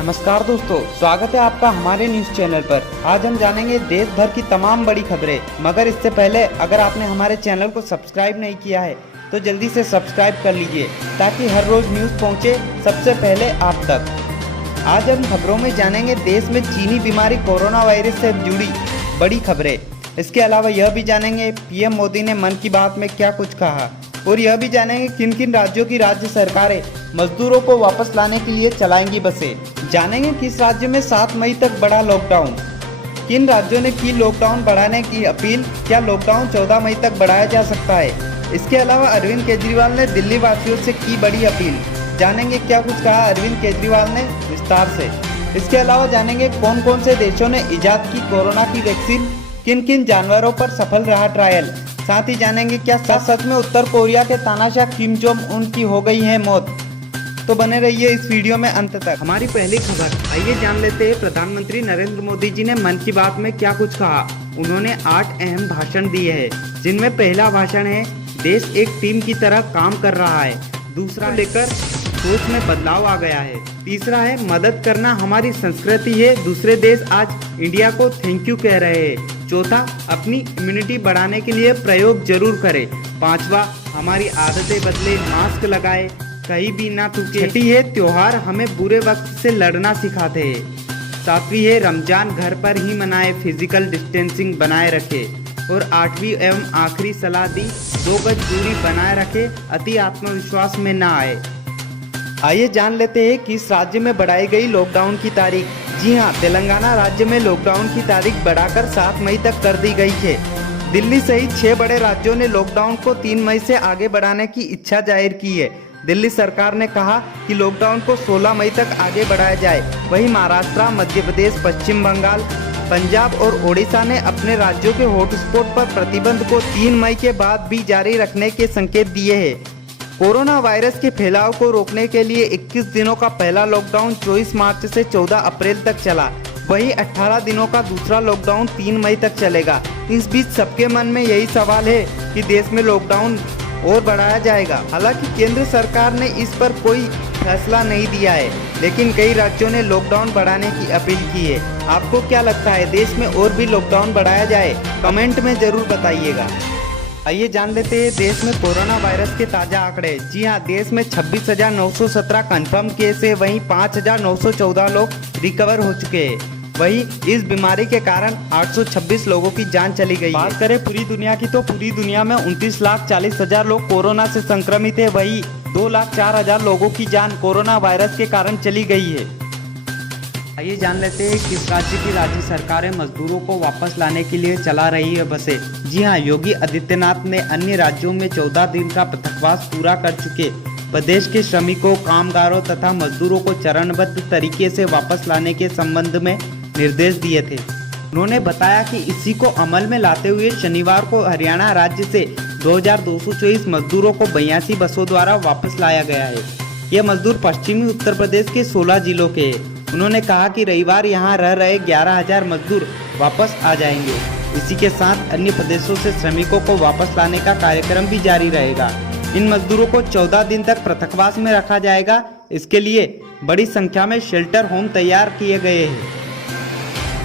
नमस्कार दोस्तों, स्वागत है आपका हमारे न्यूज चैनल पर। आज हम जानेंगे देश भर की तमाम बड़ी खबरें, मगर इससे पहले अगर आपने हमारे चैनल को सब्सक्राइब नहीं किया है तो जल्दी से सब्सक्राइब कर लीजिए ताकि हर रोज न्यूज पहुंचे सबसे पहले आप तक। आज हम खबरों में जानेंगे देश में चीनी बीमारी कोरोना वायरस से जुड़ी बड़ी खबरें। इसके अलावा यह भी जानेंगे पीएम मोदी ने मन की बात में क्या कुछ कहा, और यह भी जानेंगे किन किन राज्यों की राज्य सरकारें मजदूरों को वापस लाने के लिए चलाएंगी बसें। जानेंगे किस राज्य में 7 मई तक बढ़ा लॉकडाउन, किन राज्यों ने की लॉकडाउन बढ़ाने की अपील, क्या लॉकडाउन 14 मई तक बढ़ाया जा सकता है। इसके अलावा अरविंद केजरीवाल ने दिल्ली वासियों से की बड़ी अपील, जानेंगे क्या कुछ कहा अरविंद केजरीवाल ने विस्तार से। इसके अलावा जानेंगे कौन कौन से देशों ने इजाद की कोरोना की वैक्सीन, किन किन जानवरों पर सफल रहा ट्रायल। साथ ही जानेंगे क्या सच में उत्तर कोरिया के तानाशाह किम जोंग उन की हो गई है मौत। तो बने रहिए इस वीडियो में अंत तक। हमारी पहली खबर, आइए जान लेते हैं प्रधानमंत्री नरेंद्र मोदी जी ने मन की बात में क्या कुछ कहा। उन्होंने 8 अहम भाषण दिए हैं, जिनमें पहला भाषण है देश एक टीम की तरह काम कर रहा है। दूसरा लेकर सोच में बदलाव आ गया है। तीसरा है मदद करना हमारी संस्कृति है, दूसरे देश आज इंडिया को थैंक यू कह रहे हैं। चौथा, अपनी इम्यूनिटी बढ़ाने के लिए प्रयोग जरूर करें। पांचवा, हमारी आदतें बदले, मास्क लगाए, कहीं भी ना थूके। छठी है त्योहार हमें बुरे वक्त से लड़ना सिखाते हैं। सातवीं है रमजान घर पर ही मनाए, फिजिकल डिस्टेंसिंग बनाए रखे। और आठवीं एवं आखिरी सलाह दी, 2 गज दूरी बनाए रखे, अति आत्मविश्वास में ना आए। आइए जान लेते हैं किस राज्य में बढ़ाई गई लॉकडाउन की तारीख। जी हां, तेलंगाना राज्य में लॉकडाउन की तारीख बढ़ाकर 7 मई तक कर दी गई है। दिल्ली सहित 6 बड़े राज्यों ने लॉकडाउन को 3 मई से आगे बढ़ाने की इच्छा जाहिर की है। दिल्ली सरकार ने कहा कि लॉकडाउन को 16 मई तक आगे बढ़ाया जाए। वहीं महाराष्ट्र, मध्य प्रदेश, पश्चिम बंगाल, पंजाब और ओडिशा ने अपने राज्यों के हॉटस्पॉट पर प्रतिबंध को 3 मई के बाद भी जारी रखने के संकेत दिए हैं। कोरोना वायरस के फैलाव को रोकने के लिए 21 दिनों का पहला लॉकडाउन 24 मार्च से 14 अप्रैल तक चला। वहीं 18 दिनों का दूसरा लॉकडाउन 3 मई तक चलेगा। इस बीच सबके मन में यही सवाल है कि देश में लॉकडाउन और बढ़ाया जाएगा। हालांकि केंद्र सरकार ने इस पर कोई फैसला नहीं दिया है, लेकिन कई राज्यों ने लॉकडाउन बढ़ाने की अपील की है। आपको क्या लगता है, देश में और भी लॉकडाउन बढ़ाया जाए? कमेंट में जरूर बताइएगा। आइए जान लेते हैं देश में कोरोना वायरस के ताजा आंकड़े। जी हां, देश में 26,917 कंफर्म केस है, वहीं 5,914 लोग रिकवर हो चुके हैं। वहीं इस बीमारी के कारण 826 लोगों की जान चली गई है। बात करें पूरी दुनिया की तो पूरी दुनिया में 29,40,000 लोग कोरोना से संक्रमित है। वहीं 2,04,000 लोगों की जान कोरोना वायरस के कारण चली गई है। आइए जान लेते हैं किस राज्य की राज्य सरकारें मजदूरों को वापस लाने के लिए चला रही है बसें। जी हां, योगी आदित्यनाथ ने अन्य राज्यों में 14 दिन का पृथकवास पूरा कर चुके प्रदेश के श्रमिकों, कामगारों तथा मजदूरों को चरणबद्ध तरीके से वापस लाने के संबंध में निर्देश दिए थे। उन्होंने बताया कि इसी को अमल में लाते हुए शनिवार को हरियाणा राज्य से 2224 मजदूरों को 82 बसों द्वारा वापस लाया गया है। ये मजदूर पश्चिमी उत्तर प्रदेश के 16 जिलों के हैं। उन्होंने कहा कि रविवार यहां रह रहे 11,000 मजदूर वापस आ जाएंगे। इसी के साथ अन्य प्रदेशों से श्रमिकों को वापस लाने का कार्यक्रम भी जारी रहेगा। इन मजदूरों को 14 दिन तक पृथकवास में रखा जाएगा। इसके लिए बड़ी संख्या में शेल्टर होम तैयार किए गए हैं,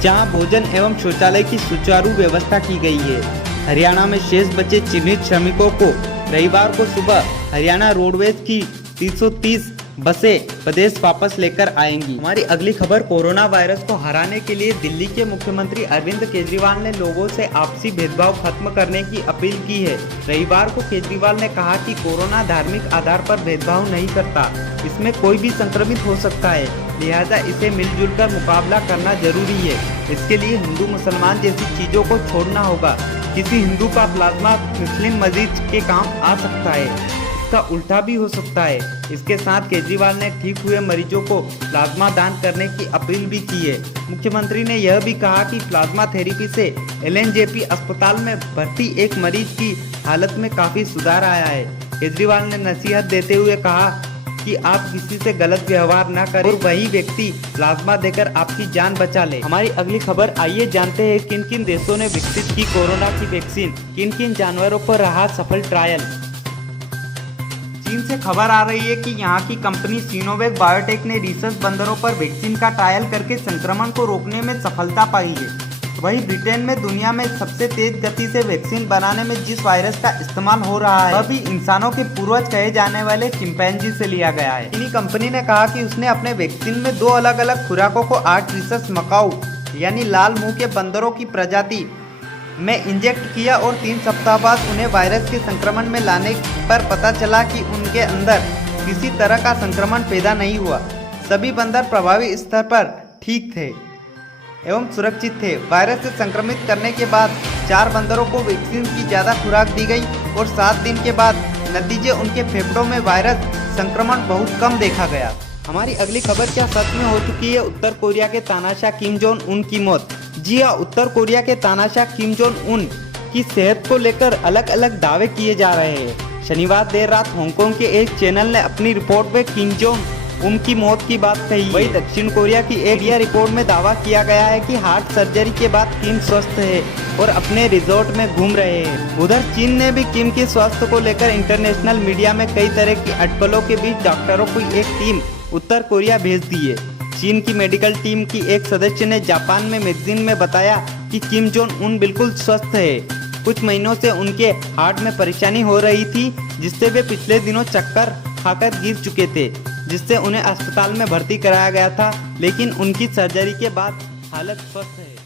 जहां भोजन एवं शौचालय की सुचारू व्यवस्था की गई है। हरियाणा में शेष बचे चिन्हित श्रमिकों को रविवार को सुबह हरियाणा रोडवेज की 330 बसें प्रदेश वापस लेकर आएंगी। हमारी अगली खबर, कोरोना वायरस को हराने के लिए दिल्ली के मुख्यमंत्री अरविंद केजरीवाल ने लोगों से आपसी भेदभाव खत्म करने की अपील की है। रविवार को केजरीवाल ने कहा कि कोरोना धार्मिक आधार पर भेदभाव नहीं करता, इसमें कोई भी संक्रमित हो सकता है, लिहाजा इसे मिलजुल कर मुकाबला करना जरूरी है। इसके लिए हिंदू मुसलमान जैसी चीजों को छोड़ना होगा। किसी हिंदू का प्लाज्मा मुस्लिम मरीज के काम आ सकता है, इसका उल्टा भी हो सकता है। इसके साथ केजरीवाल ने ठीक हुए मरीजों को प्लाज्मा दान करने की अपील भी की है। मुख्यमंत्री ने यह भी कहा कि प्लाज्मा थेरेपी से एलएनजेपी अस्पताल में भर्ती एक मरीज की हालत में काफी सुधार आया है। केजरीवाल ने नसीहत देते हुए कहा कि आप किसी से गलत व्यवहार न करें और वही व्यक्ति प्लाज्मा देकर आपकी जान बचा ले। हमारी अगली खबर, आइए जानते हैं किन किन देशों ने विकसित की कोरोना की वैक्सीन, किन किन जानवरों पर रहा सफल ट्रायल। चीन से खबर आ रही है कि यहाँ की कंपनी सिनोवैक बायोटेक ने रिसर्च बंदरों पर वैक्सीन का ट्रायल करके संक्रमण को रोकने में सफलता पाई है। वहीं ब्रिटेन में दुनिया में सबसे तेज गति से वैक्सीन बनाने में जिस वायरस का इस्तेमाल हो रहा है वह भी इंसानों के पूर्वज कहे जाने वाले चिंपैंजी से लिया गया है। चीनी कंपनी ने कहा कि उसने अपने वैक्सीन में 2 अलग अलग खुराकों को आर्क्टुरस मकाऊ यानी लाल मुंह के बंदरों की प्रजाति में इंजेक्ट किया और 3 सप्ताह बाद उन्हें वायरस के संक्रमण में लाने पर पता चला कि उनके अंदर किसी तरह का संक्रमण पैदा नहीं हुआ। सभी बंदर प्रभावी स्तर पर ठीक थे एवं सुरक्षित थे। वायरस से संक्रमित करने के बाद 4 बंदरों को वैक्सीन की ज़्यादा खुराक दी गई और 7 दिन के बाद नतीजे उनके फेफड़ों में वायरस संक्रमण बहुत कम देखा गया। हमारी अगली खबर क्या सच में हो चुकी है उत्तर कोरिया के तानाशाह किम जोंग उन की मौत। जी हाँ, उत्तर कोरिया के तानाशाह किम जोंग उन की सेहत को लेकर अलग अलग दावे किए जा रहे हैं। शनिवार देर रात हांगकांग के एक चैनल ने अपनी रिपोर्ट में किम जोंग उनकी मौत की बात कही। वही दक्षिण कोरिया की एक रिपोर्ट में दावा किया गया है कि हार्ट सर्जरी के बाद किम स्वस्थ है और अपने रिजॉर्ट में घूम रहे हैं। उधर चीन ने भी किम के स्वास्थ्य को लेकर इंटरनेशनल मीडिया में कई तरह की अटकलों के बीच डॉक्टरों की एक टीम उत्तर कोरिया भेज दी है। चीन की मेडिकल टीम की एक सदस्य ने जापान में मैगजीन में बताया कि किम जोंग उन बिल्कुल स्वस्थ है। कुछ महीनों से उनके हार्ट में परेशानी हो रही थी जिससे वे पिछले दिनों चक्कर खाकर गिर चुके थे, जिससे उन्हें अस्पताल में भर्ती कराया गया था, लेकिन उनकी सर्जरी के बाद हालत स्वस्थ है।